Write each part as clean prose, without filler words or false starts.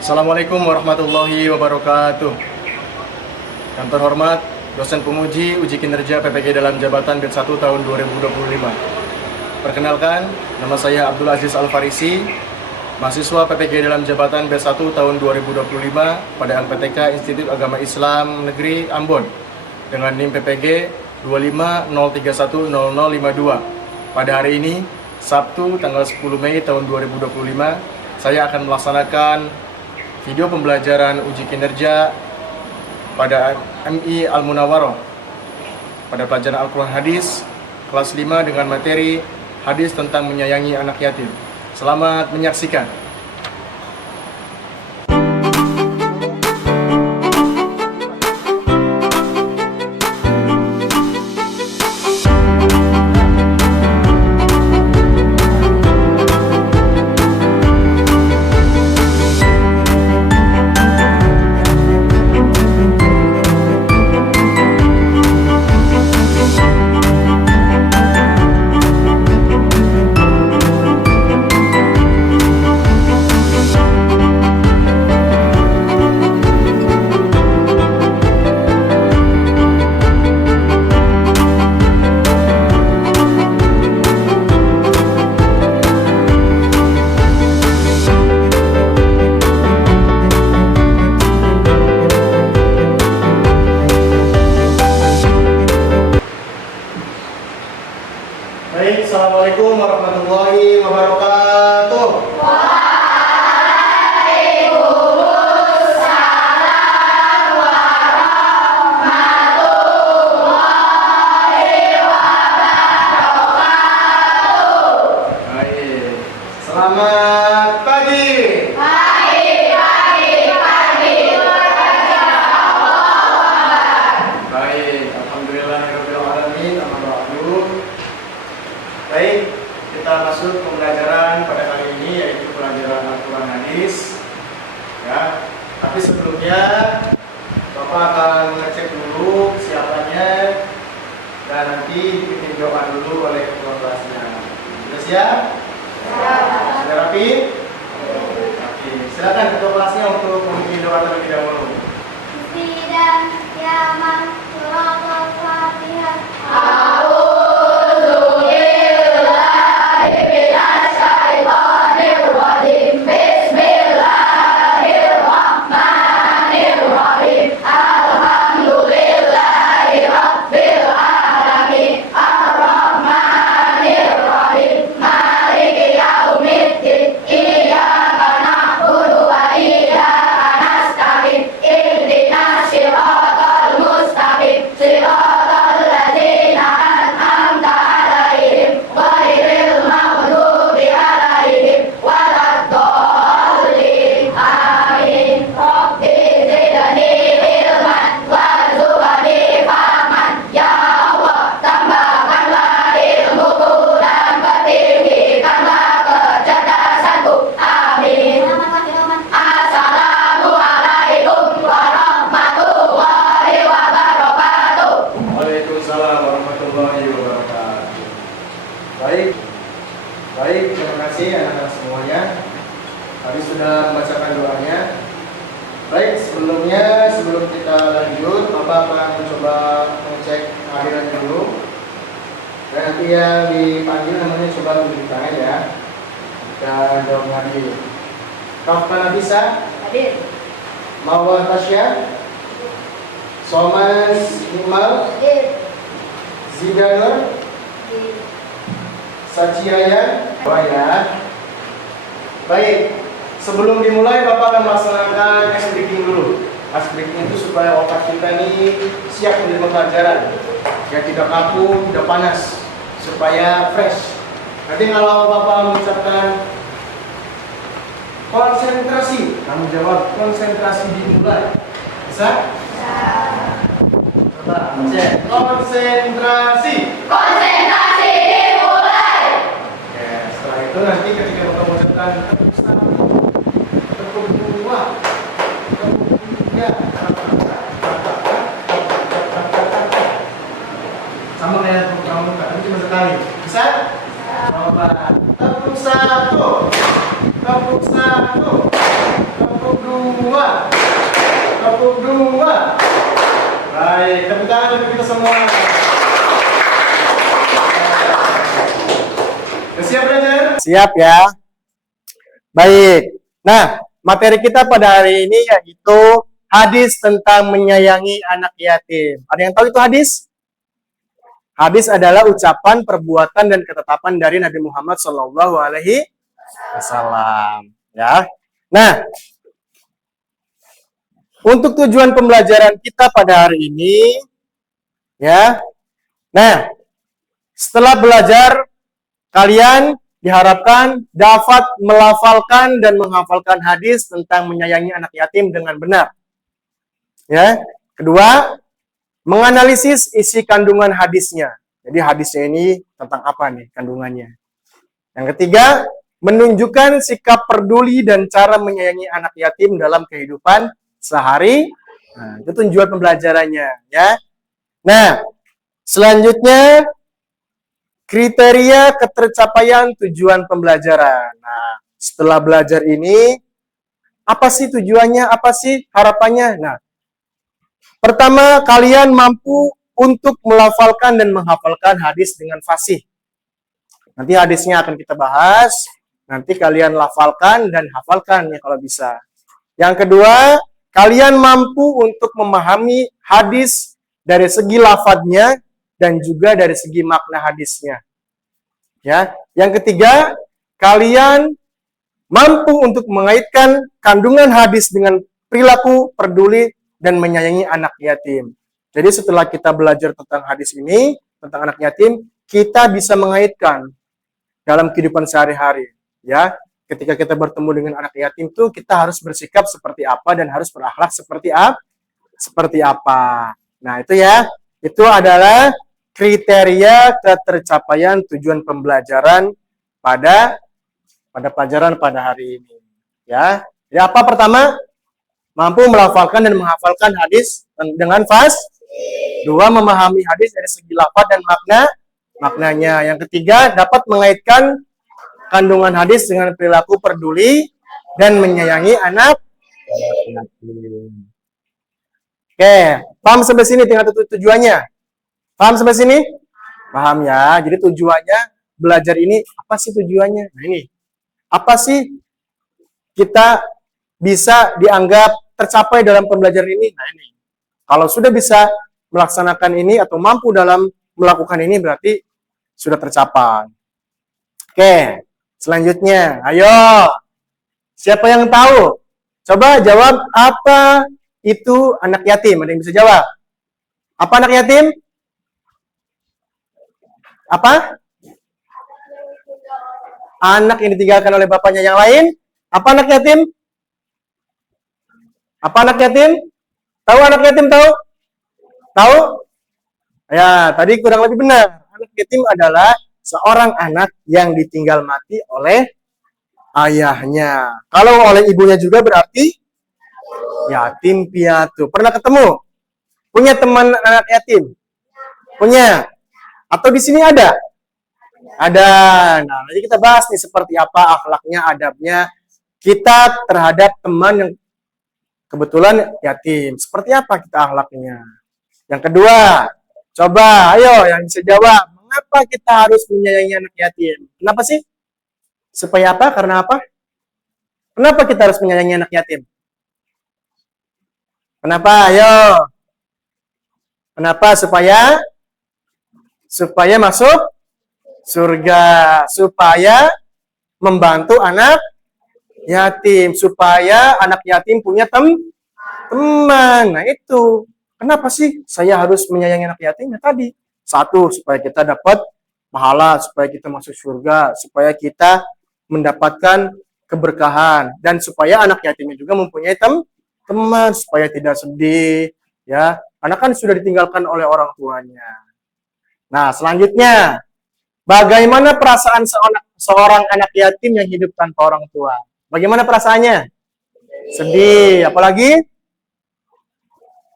Assalamualaikum warahmatullahi wabarakatuh. Yang terhormat dosen penguji uji kinerja PPG dalam jabatan BED 1 tahun 2025. Perkenalkan, nama saya Abdul Aziz Al-Farisi, mahasiswa PPG dalam jabatan BED 1 tahun 2025 pada LPTK Institut Agama Islam Negeri Ambon dengan NIM PPG 2503100052. Pada hari ini, Sabtu tanggal 10 Mei tahun 2025, saya akan melaksanakan video pembelajaran uji kinerja pada MI Al-Munawwaroh pada pelajaran Al-Quran Hadis kelas 5 dengan materi hadis tentang menyayangi anak yatim. Selamat menyaksikan. Baik, Assalamualaikum warahmatullahi wabarakatuh. Waalaikumsalam warahmatullahi wabarakatuh. Baik, selamat pagi. Baik, alhamdulillahirobbilalamin. Baik, kita masuk pembelajaran pada kali ini, yaitu pelajaran Al-Quran Hadis. Ya, tapi sebelumnya Bapak akan mengecek dulu siapanya dan nanti dipimpin doa dulu oleh ketua kelasnya. Sudah siap? Sudah rapi? Oke, silakan ketua kelasnya untuk memimpin doa terlebih dahulu. Baik, terima kasih anak-anak semuanya. Tadi sudah membacakan doanya. Baik, sebelum kita lanjut, Bapak akan mencoba mengecek kehadiran dulu. Dan nanti yang dipanggil namanya coba tunjuk tangan ya. Dan jawab hadir. Kafka Nafisa? Hadir. Mawar Tasya? Somas Iqmal? Hadir. Zidanur? Hadir. Saciaya? Ya. Baik, sebelum dimulai Bapak akan melaksanakan ice breaking dulu. Ice breaking itu supaya otak kita ini siap menerima pelajaran, ya tidak kaku, tidak panas, supaya fresh. Nanti kalau Bapak mengucapkan konsentrasi, kamu jawab konsentrasi dimulai. Bisa? Bisa. Coba cek. Konsentrasi. Konsentrasi dimulai. Oke, setelah itu nanti ketika Bapak mengucapkan tepuk satu, tepuk dua, tepuk tiga, sama kayak tepuk pramuka, tapi cuma sekali. Bisa? Coba tepuk satu, tepuk satu, tepuk dua. semua. Siap belajar? Siap ya. Baik. Nah, materi kita pada hari ini yaitu hadis tentang menyayangi anak yatim. Ada yang tahu itu hadis? Hadis adalah ucapan, perbuatan, dan ketetapan dari Nabi Muhammad SAW. Ya. Nah, untuk tujuan pembelajaran kita pada hari ini, ya. Nah, setelah belajar, kalian diharapkan dapat melafalkan dan menghafalkan hadis tentang menyayangi anak yatim dengan benar. Ya. Kedua, menganalisis isi kandungan hadisnya. Jadi hadisnya ini tentang apa nih kandungannya. Yang ketiga, menunjukkan sikap peduli dan cara menyayangi anak yatim dalam kehidupan sehari. Nah, itu tujuan pembelajarannya, ya. Nah, selanjutnya kriteria ketercapaian tujuan pembelajaran. Nah, setelah belajar ini, apa sih tujuannya? Apa sih harapannya? Nah, pertama, kalian mampu untuk melafalkan dan menghafalkan hadis dengan fasih. Nanti hadisnya akan kita bahas. Nanti kalian lafalkan dan hafalkan ya kalau bisa. Yang kedua, kalian mampu untuk memahami hadis dari segi lafadznya dan juga dari segi makna hadisnya. Ya, yang ketiga, kalian mampu untuk mengaitkan kandungan hadis dengan perilaku peduli dan menyayangi anak yatim. Jadi setelah kita belajar tentang hadis ini, tentang anak yatim, kita bisa mengaitkan dalam kehidupan sehari-hari. Ya, ketika kita bertemu dengan anak yatim itu kita harus bersikap seperti apa dan harus berakhlak seperti apa. Nah, itu ya. Itu adalah kriteria ketercapaian tujuan pembelajaran pada pelajaran pada hari ini. Ya. Jadi apa pertama? Mampu melafalkan dan menghafalkan hadis dengan fasih. Dua, memahami hadis dari segi lafaz dan maknanya. Yang ketiga, dapat mengaitkan kandungan hadis dengan perilaku peduli dan menyayangi anak yatim. Oke, paham sampai sini tinggal tujuannya? Paham sampai sini? Paham ya. Jadi tujuannya belajar ini apa sih tujuannya? Nah ini. Apa sih kita bisa dianggap tercapai dalam pembelajaran ini? Nah ini. Kalau sudah bisa melaksanakan ini atau mampu dalam melakukan ini berarti sudah tercapai. Oke, selanjutnya. Ayo. Siapa yang tahu? Coba jawab apa itu anak yatim. Ada yang bisa jawab? Apa anak yatim? Apa? Anak yang ditinggalkan oleh bapaknya yang lain. Apa anak yatim? Apa anak yatim? Tahu anak yatim tahu? Tahu? Ya, tadi kurang lebih benar. Anak yatim adalah seorang anak yang ditinggal mati oleh ayahnya. Kalau oleh ibunya juga berarti yatim piatu. Pernah ketemu? Punya teman anak yatim? Punya? Atau di sini ada? Ada. Nah, nanti kita bahas nih seperti apa akhlaknya, adabnya kita terhadap teman yang kebetulan yatim. Seperti apa kita akhlaknya? Yang kedua, coba ayo yang bisa jawab. Mengapa kita harus menyayangi anak yatim? Kenapa sih? Supaya apa? Karena apa? Kenapa kita harus menyayangi anak yatim? Kenapa? Ayo. Kenapa? Supaya masuk surga. Supaya membantu anak yatim. Supaya anak yatim punya teman. Nah itu. Kenapa sih saya harus menyayangi anak yatim? Ya tadi. Satu, supaya kita dapat pahala. Supaya kita masuk surga. Supaya kita mendapatkan keberkahan. Dan supaya anak yatimnya juga mempunyai teman. Supaya tidak sedih. Ya, karena kan sudah ditinggalkan oleh orang tuanya. Nah, selanjutnya. Bagaimana perasaan seorang anak yatim yang hidup tanpa orang tua? Bagaimana perasaannya? Sedih. Apalagi?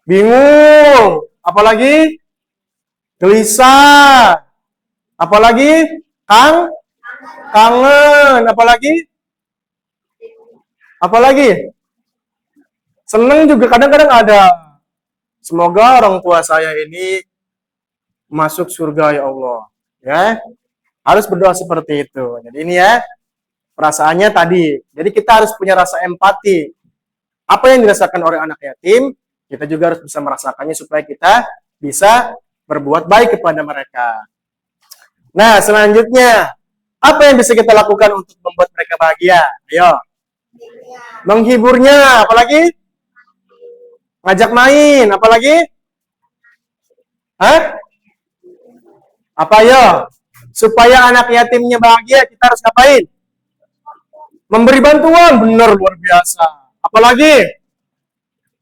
Bingung. Apalagi? Gelisah. Apalagi? Kangen. Apalagi? Seneng juga kadang-kadang ada. Semoga orang tua saya ini masuk surga ya Allah. Ya, harus berdoa seperti itu. Jadi ini ya perasaannya tadi. Jadi kita harus punya rasa empati. Apa yang dirasakan oleh anak yatim, kita juga harus bisa merasakannya supaya kita bisa berbuat baik kepada mereka. Nah, selanjutnya, apa yang bisa kita lakukan untuk membuat mereka bahagia? Ayo. Menghiburnya, apalagi? Ngajak main, apalagi? Hah? Apa ya? Supaya anak yatimnya bahagia, kita harus ngapain? Memberi bantuan, benar luar biasa. Apalagi?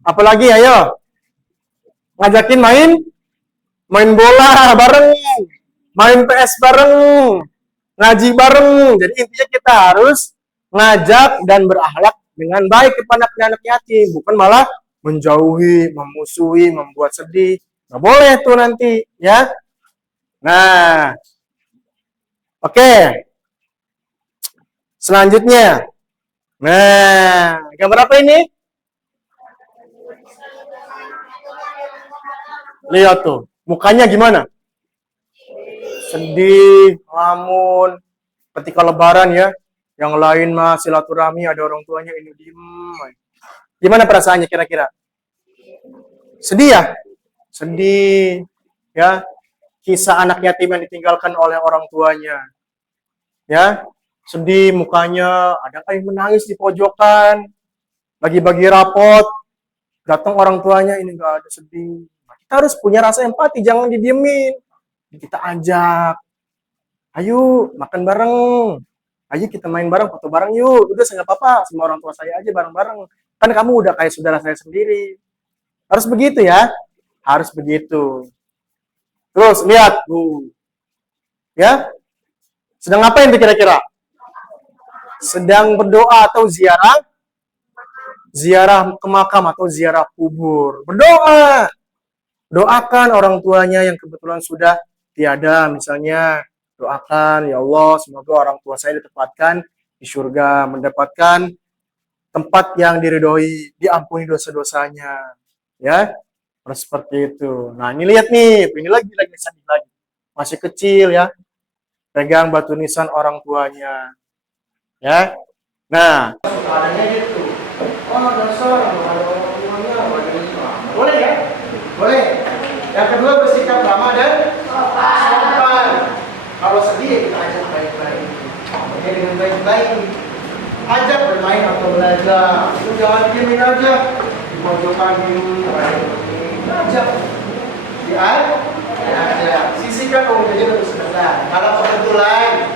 Apalagi, ayo. Ngajakin main bola bareng, main PS bareng, ngaji bareng. Jadi intinya kita harus ngajak dan berakhlak dengan baik kepada anak yatim, bukan malah menjauhi, memusuhi, membuat sedih. Nggak boleh tuh nanti, ya. Nah, oke. Selanjutnya, nah, gambar apa ini? Lihat tuh, mukanya gimana? Sedih, ngelamun. Ketika lebaran ya, yang lain mah silaturahmi, ada orang tuanya, ini diem. Gimana perasaannya kira-kira? Sedih ya? Sedih, ya. Kisah anak yatim yang ditinggalkan oleh orang tuanya. Ya, sedih mukanya, ada yang menangis di pojokan, bagi-bagi rapot, datang orang tuanya, ini enggak ada, sedih. Kita harus punya rasa empati, jangan didiemin. Kita ajak, ayo makan bareng, ayo kita main bareng, foto bareng yuk. Udah, saya nggak apa-apa, sama orang tua saya aja bareng-bareng. Kan kamu udah kayak saudara saya sendiri. Harus begitu ya, harus begitu. Terus lihat, ya, sedang ngapain kira-kira? Sedang berdoa atau ziarah ke makam atau ziarah kubur. Berdoa, doakan orang tuanya yang kebetulan sudah tiada, misalnya doakan, ya Allah, semoga orang tua saya ditempatkan di surga, mendapatkan tempat yang diridhoi, diampuni dosa-dosanya, ya. Harus seperti itu. Nah, ini lihat nih, ini lagi sedih lagi. Masih kecil ya. Pegang batu nisan orang tuanya. Ya. Nah, adanya gitu. Oh, dasar ada orang tuanya, boleh ya? Boleh. Yang kedua, bersikap ramah dan sopan. Kalau sedih, kita ajak baik-baik. Oke, dengan baik-baik. Ajak bermain atau belajar. Itu jangan diemin aja. Di pojokan dulu, ajak. Diajak. Sisihkan uang jajan untuk sedekah. Kalau kebetulan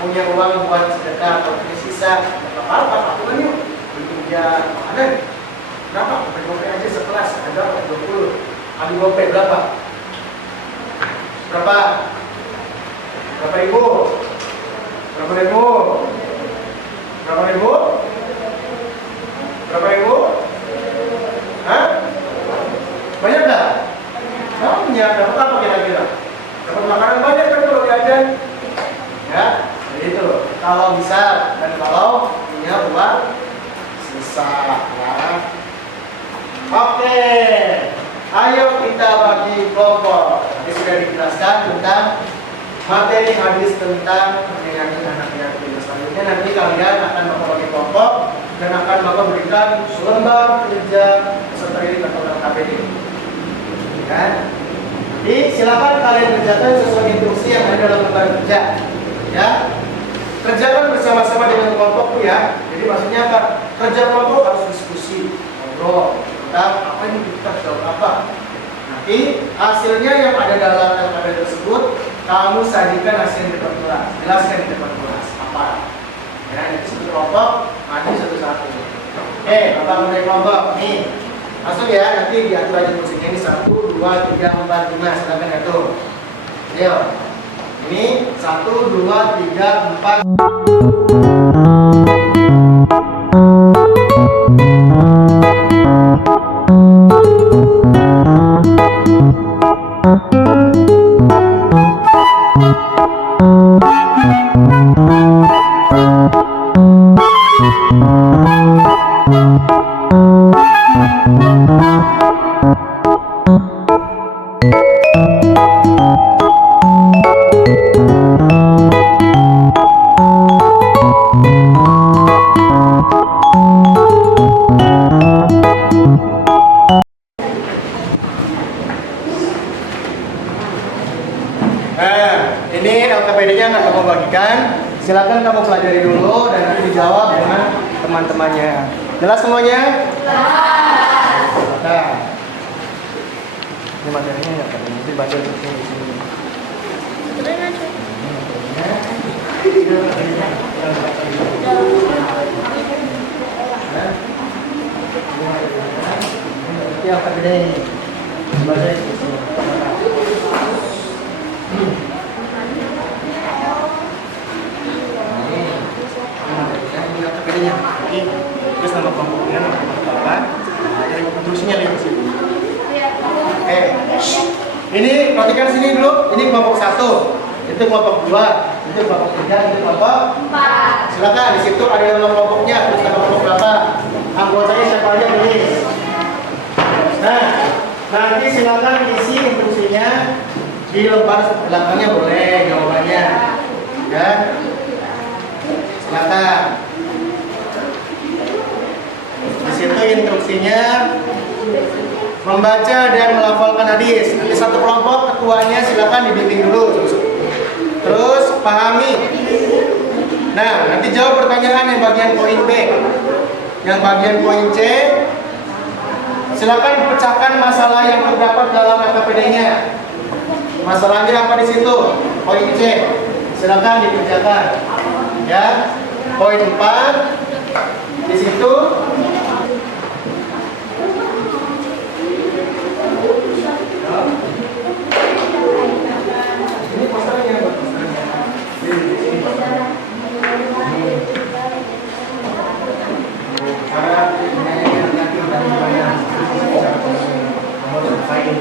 punya uang buat sedekah atau punya sisa, apa-apa, patungan yuk. Untuk dia makanan. Berapa? Pakai gope aja sekelas. Ada 20. Ambil gope berapa? Berapa? Berapa ribu? Berapa ribu? Berapa ribu? Berapa ribu? Hah? Banyak nggak? Banyak. Dapat apa kira-kira? Dapat makanan banyak kan kalau jajan? Ya, jadi itu. Kalau bisa dan kalau punya uang sisa, ya. Oke, ayo kita bagi kelompok. Tadi sudah dijelaskan tentang materi hadis tentang menyayangi anak yatim. Selanjutnya nanti kalian akan bagi kelompok dan akan Bapak berikan lembar kerja peserta didik atau KPD. Kan? Jadi silakan kalian kerjakan sesuai instruksi yang ada dalam lembar kerja. Ya, kerjakan bersama-sama dengan kelompok ya. Jadi maksudnya apa? Kerja kelompok harus diskusi, ngobrol tentang apa yang kita jawab apa. Nanti hasilnya yang ada dalam LKP tersebut kamu sajikan hasil di depan kelas, jelaskan di depan kelas apa. Ya, itu satu kelompok, maju satu-satu. Oke, Bapak mulai kelompok nih. Langsung ya, nanti diatur aja musiknya ini 1, 2, 3, 4, 5, silakan atur. Ayo. Ini 1, 2, 3, 4. diri dulu dan nanti dijawab dengan teman-temannya. Jelas semuanya? Nah, ini materinya ya, nanti baca di sini. Ini apa bedanya ini? Baca di sini. Ini apa bedanya? Terus nama kelompoknya, nama kelompok apa? Dari terusnya lihat di sini. Oke. Ini perhatikan sini dulu. Ini kelompok 1. Itu kelompok 2. Itu kelompok 3. Itu kelompok 4. Silakan di situ ada nama kelompoknya. Terus nama kelompok berapa? Anggotanya siapa aja tulis. Nah, nanti silakan isi instruksinya di lembar belakangnya boleh jawabannya. Ya. Silakan. Di situ instruksinya membaca dan melafalkan hadis. Nanti satu kelompok ketuanya silakan dibimbing dulu. Terus pahami. Nah, nanti jawab pertanyaan yang bagian poin B. Yang bagian poin C, silakan pecahkan masalah yang terdapat dalam KPD-nya. Masalahnya apa di situ? Poin C. Silakan dikerjakan. Ya. Poin 4 di situ ini posternya, Mbak. Ini posternya. Cara penyanyian nanti dan gimana? Nomor file.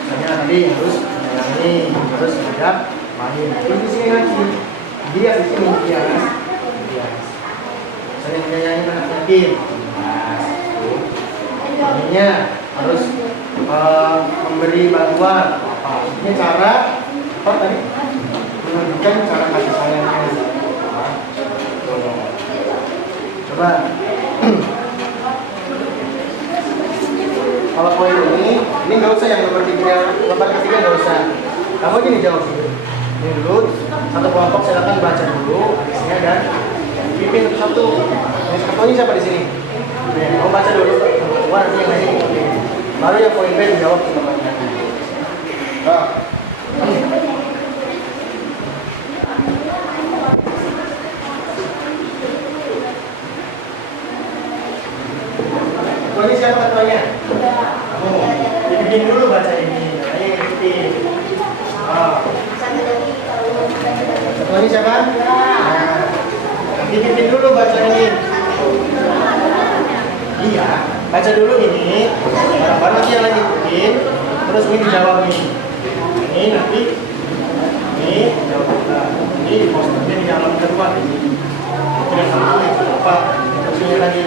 Misalnya tadi harus menyanyi, harus siap main. Ini sini lagi. Dia di sini dia. Misalnya menyanyi anak yatim. Ininya harus memberi bantuan. Ini cara apa tadi? Menunjukkan cara kasih sayangnya. Coba. Kalau poin ini nggak usah yang nomor 3, nomor ketiga nggak usah. Kamu gini jawab dulu. Ini dulu, satu kelompok silakan baca dulu hadisnya dan pimpin satu. Ini ketuanya siapa di sini? Kamu baca dulu. Wah, nanti yang lain. Baru yang poin B dijawab teman-teman. Nah. Ini siapa ketuanya? Kamu. Dibikin dulu baca ini. Nah, ini ikutin. Ketuanya siapa? Nah, dibikin dulu baca ini. Iya, baca dulu ini. Baru nanti yang lagi ikutin. Terus ini dijawab nih. Ini nanti ini jawab kita. Ini posternya di halaman kedua ini. Tidak sama itu apa? Terus ini lagi.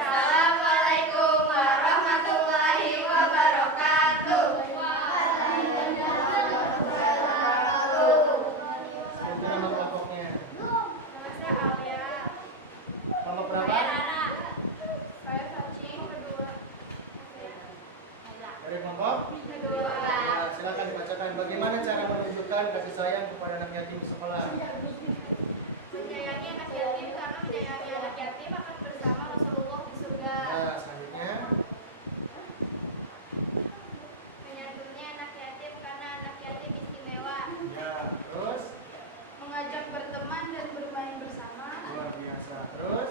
Assalamualaikum warahmatullahi wabarakatuh. Nama kelompoknya. Saya Alia. Kelompok berapa? Rana. Saya Saci. Kedua. Dari kelompok? Kedua. Nah, silakan dibacakan. Bagaimana cara menunjukkan kasih sayang kepada anak yatim di sekolah? Menyayangi anak yatim karena menyayangi anak yatim akan bersama Rasulullah di surga. Nah, selanjutnya. Menyantuni anak yatim karena anak yatim istimewa. Ya, terus Mengajak berteman dan bermain bersama. luar biasa. Terus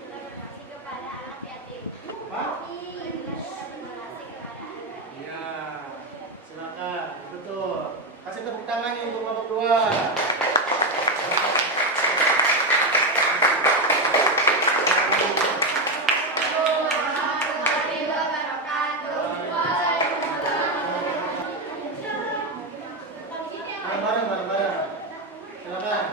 Kita berkasih kepada anak yatim. apa? Kita berkasih kepada anak yatim. Ya, silakan. Betul. Kasih tepuk tangannya untuk kelompok dua. Warahmatullahi wabarakatuh. Bareng-bareng. Silakan.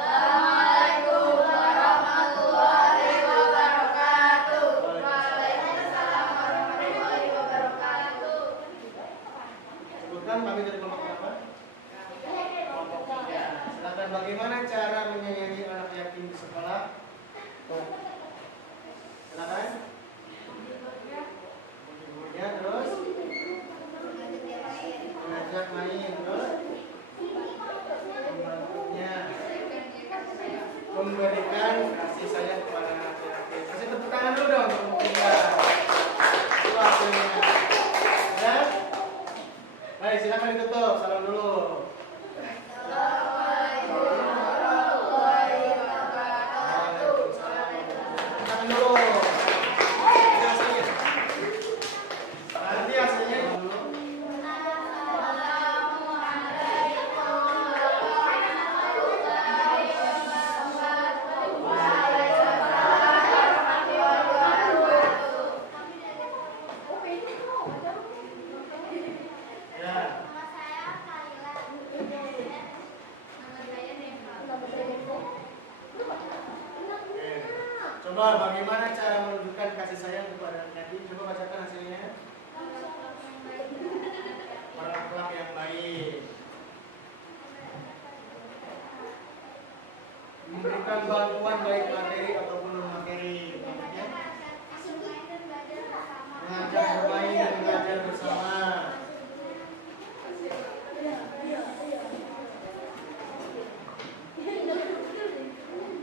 Assalamualaikum warahmatullahi wabarakatuh. Waalaikumsalam warahmatullahi wabarakatuh. Sebutkan kami dari kelompok berapa? Kelompok 3. Silakan, bagaimana cara menyayangi anak yatim di sekolah? Silakan. Menghiburnya, terus mengajak main, terus membantunya, memberikan kasih sayang kepada anak yatim. Kasih tepuk tangan dulu dong untuk kelompok 3. Itu hasilnya. Ya? Baik, silakan ditutup. Salam dulu. Tangan dulu. Ini hasilnya. Nanti hasilnya dulu. Ya. Nama saya Kalila. Nama saya Neva. Oke. Coba bagaimana cara menunjukkan kasih sayang kepada anak yatim? Coba bacakan hasilnya. Berakhlak yang baik. Memberikan bantuan baik materi ataupun non materi. Maksudnya mengajak bermain dan belajar bersama.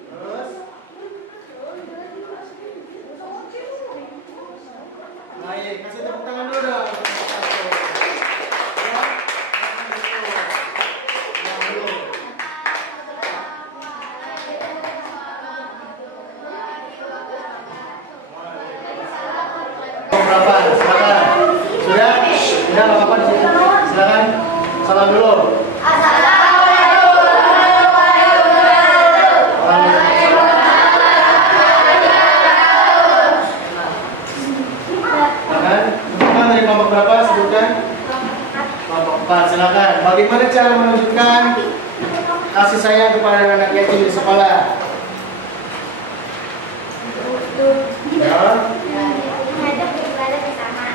Terus baik, kasih tepuk tangan dulu dong. Ya, yang dulu. Berapa? Silakan. Sudah? Sudah nggak apa-apa di sini. Silakan. Salam dulu. Assalamualaikum warahmatullahi wabarakatuh. Silakan. Teman dari kelompok berapa? Sebutkan. Kelompok 4. Silakan. Bagaimana cara menunjukkan kasih sayang kepada anak yatim di sekolah? Ya.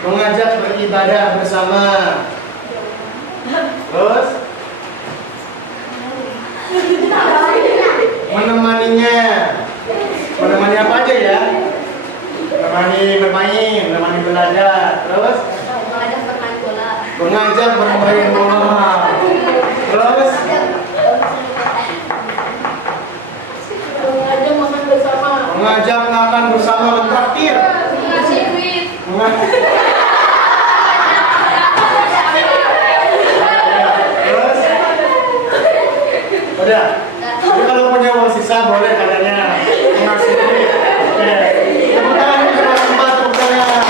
Mengajak beribadah bersama. Terus menemaninya. Menemani apa aja ya? Menemani bermain, menemani belajar. Terus Mengajak bermain bola. mengajak bermain bola. Terus Terus Mengajak makan bersama. mengajak makan bersama, mentraktir. Ngasih duit. Terus udah. Jadi kalau punya uang sisa boleh katanya ngasih duit. Oke. Tepuk tangan ini sudah tempat tepuk tangan.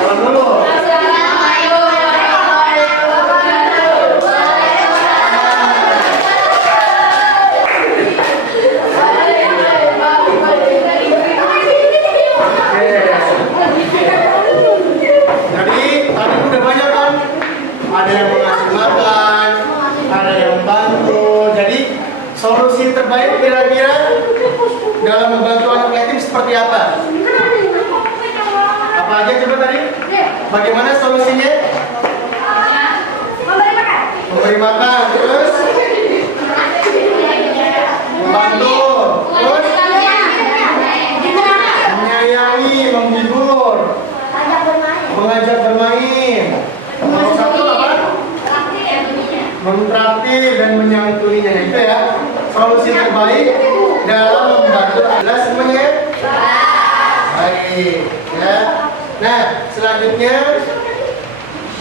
Salam dulu. Jadi tadi udah banyak kan? Ada yang mengasih makan, ada yang membantu. Jadi solusi terbaik kira-kira dalam membantu anak yatim seperti apa? Apa aja coba tadi? Bagaimana solusinya? Memberi makan, terus membantu, terus menyayangi, menghibur, mengajak bermain. Nomor satu apa? Mentraktir dan menyantuninya. Itu ya solusi terbaik dalam membantu adalah semuanya. Baik, ya. Nah, selanjutnya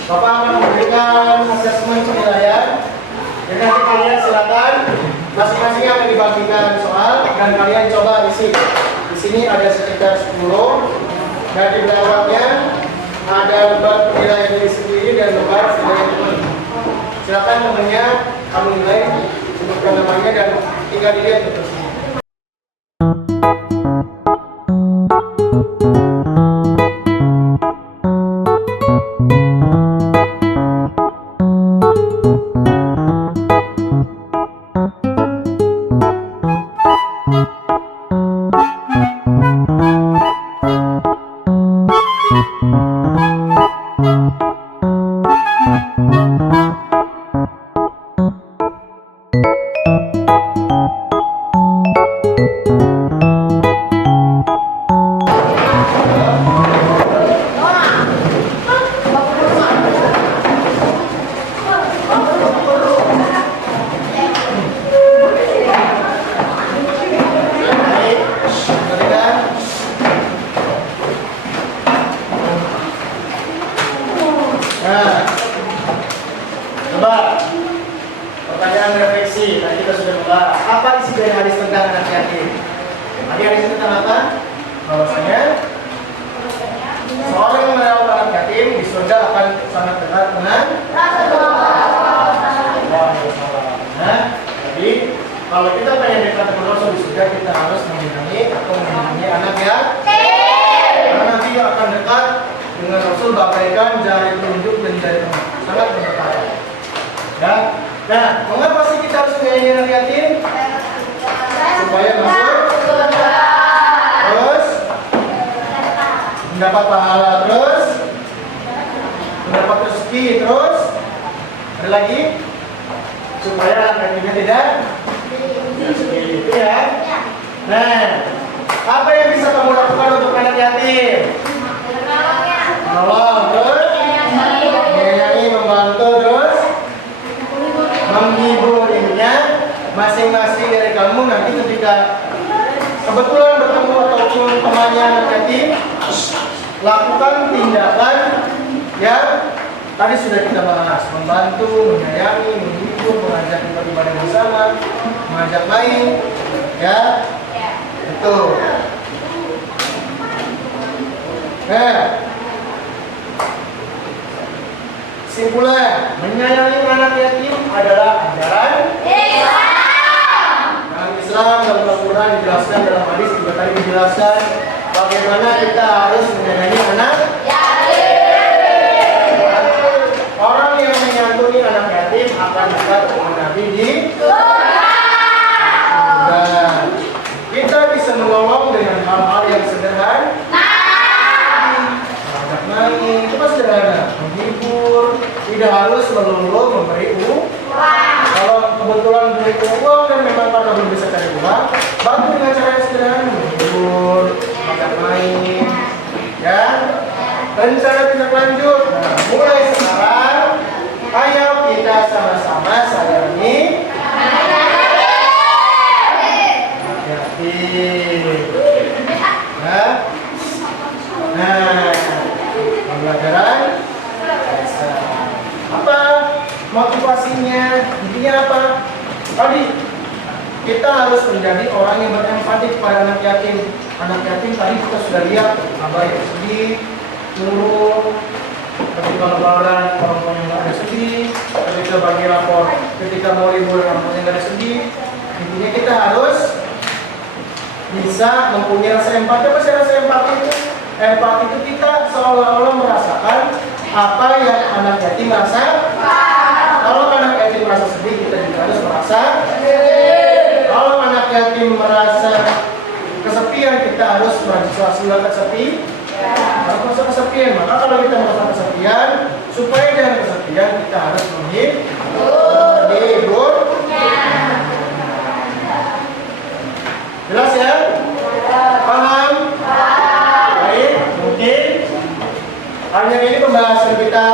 Bapak akan memberikan asesmen penilaian. Dan nanti kalian silakan masing-masing akan dibagikan soal dan kalian coba isi. Di sini ada sekitar 10 dan di belakangnya ada lembar penilaian diri sendiri dan lembar penilaian teman. Silakan temannya kamu nilai, sebutkan namanya dan tinggal dilihat terus. Nah, coba pertanyaan refleksi. Tadi kita sudah membahas apa isi dari hadis tentang anak yatim. Tadi hadis tentang apa? Bahwasanya seorang yang merawat anak yatim di surga akan sangat dekat dengan Allah. Nah, jadi kalau kita pengen dekat dengan Rasul di surga, kita harus menyenangi atau menyenangi anak yatim. Karena nanti akan dekat dengan Rasul bagaikan jari telunjuk dan jari tengah, sangat berdekatan. Ya, nah, mengapa sih kita harus menyayangi anak yatim? Supaya masuk, terus mendapat pahala, terus mendapat rezeki, terus ada lagi supaya anak yatimnya tidak sedih, itu ya. Nah, apa yang bisa kamu lakukan untuk anak yatim? Menolong, terus menyayangi, membantu, terus menghibur. Intinya masing-masing dari kamu nanti ketika kebetulan bertemu ataupun temannya anak yatim, lakukan tindakan yang tadi sudah kita bahas: membantu, menyayangi, menghibur, mengajak beribadah bersama, mengajak main, ya, itu. Nah, simpulan, menyayangi anak yatim adalah ajaran Islam. Dalam Islam, dalam Al-Quran dijelaskan, dalam hadis juga tadi dijelaskan bagaimana kita harus menyayangi anak yatim. Orang yang menyantuni anak yatim akan dekat dengan Nabi di surga. Kita bisa menolong dengan hal-hal yang sederhana. Mengajak main, itu kan sederhana. Menghibur, tidak harus melulu memberi uang. Kalau kebetulan beri uang dan memang karena belum bisa cari uang, bantu dengan cara yang sederhana, menghibur, mengajak main, ya. Rencana tindak lanjut, nah, mulai sekarang motivasinya, intinya apa? Tadi kita harus menjadi orang yang berempati kepada anak yatim. Anak yatim tadi kita sudah lihat apa yang sedih, murung, ketika lebaran orang tuanya nggak ada sedih, ketika bagi rapor, ketika mau libur orang tuanya nggak ada sedih. Intinya kita harus bisa mempunyai rasa empati. Apa sih rasa empati itu? Empati itu kita seolah-olah merasakan apa yang anak yatim merasa. Kalau anak yatim merasa sedih, kita juga harus merasa. Kalau anak yatim merasa kesepian, kita harus mengantisipasi kesepian. Harus merasa kesepian. Maka kalau kita merasa kesepian, supaya jangan kesepian, kita harus menghibur. Jelas ya? Paham? Baik, mungkin hanya ini pembahasan kita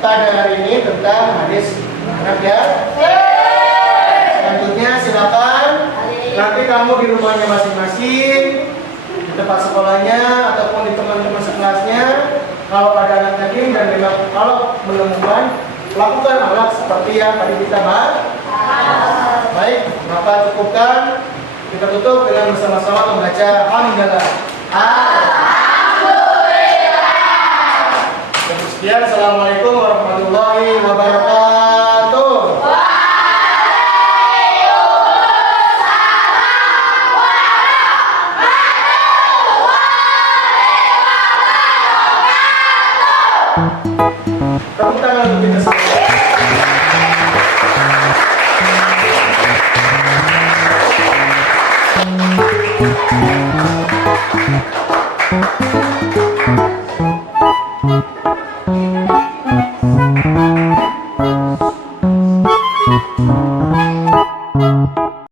pada hari ini tentang hadis anak ya. Selanjutnya silakan nanti kamu di rumahnya masing-masing, di tempat sekolahnya ataupun di teman-teman sekelasnya, kalau ada anak yatim dan memang kalau menemukan, lakukan akhlak seperti yang tadi kita bahas. Baik, maka cukupkan. Kita tutup dengan bersama-sama membaca hamdalah. Alhamdulillah. Sekian, assalamualaikum warahmatullahi wabarakatuh. Tepuk tangan untuk kita semua.